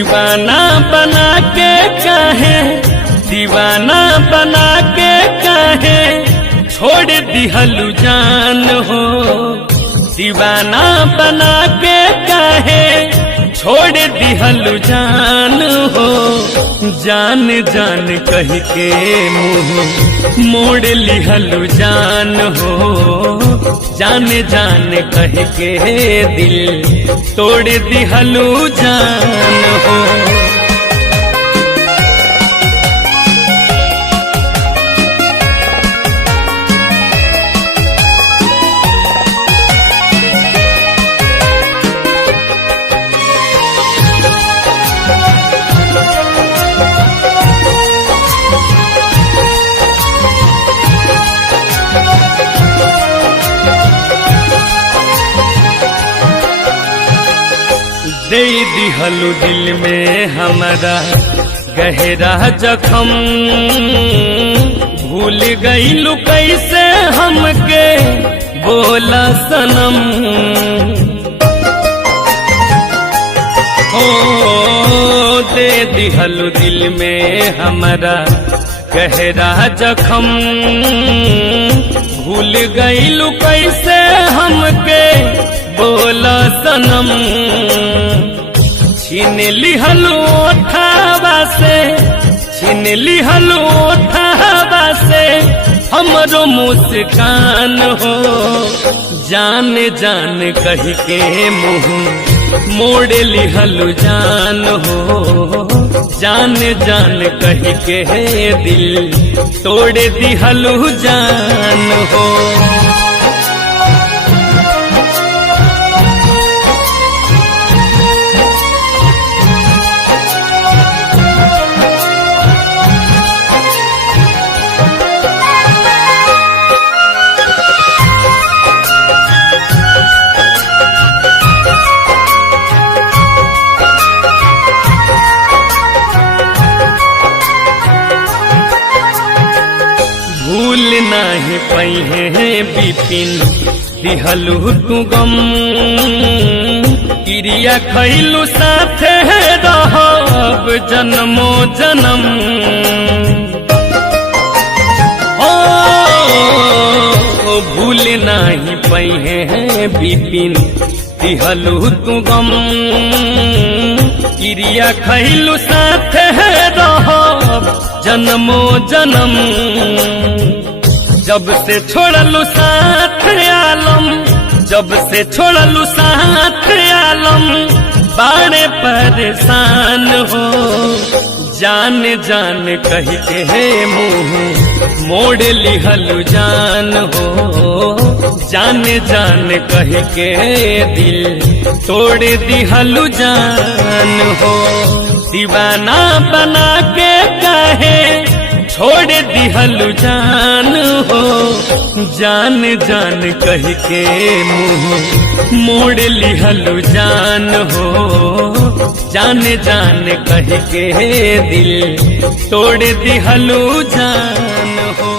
दीवाना बना के काहे, दीवाना बना के काहे छोड़ दिहलु जान हो। दीवाना बना के काहे छोड़ दिहलु जान हो। जान जान कह के मुँह मोड़ लिहलु जान हो। जान जान कह के दिल तोड़ दिहलु जान हो। दे दिहलु दिल में हमारा गहरा जखम। भूल गईलु कैसे हमके बोला सनम। ओ दे दिहलु दिल में हमारा गहरा जखम। भूल गईलु कैसे हमके बोला सनम। छीन लिहलु ओठवा से, छीन लिहलु ओठवा से हमरो मुस्कान हो। जान जान कह के मुँह मोड़ लिहलु जान हो। जान जान कह के दिल तोड़ दिहलु जान हो। भूल नहीं पहे बिपिन दिहलु तू गम। क्रिया खैलु साथे रहब जन्मो जन्म। ओ भूल नहीं पहे बिपिन दिहलु तू गम। क्रिया खैलु साथे रहब जन्मो जन्म। जब से छोड़लु साथ आलम, जब से छोड़लु साथ आलम बाड़े परेशान हो। जान जान कह के मुँह मोड़ लिहलु जान हो। जान जान कह के दिल तोड़ दिहलु जान हो। दीवाना बना के काहे छोड़ दिहलु जान हो। जान जान कह के मुँह मोड़ लिहलु जान हो। जान जान कह के दिल तोड़ दिहलु जान हो।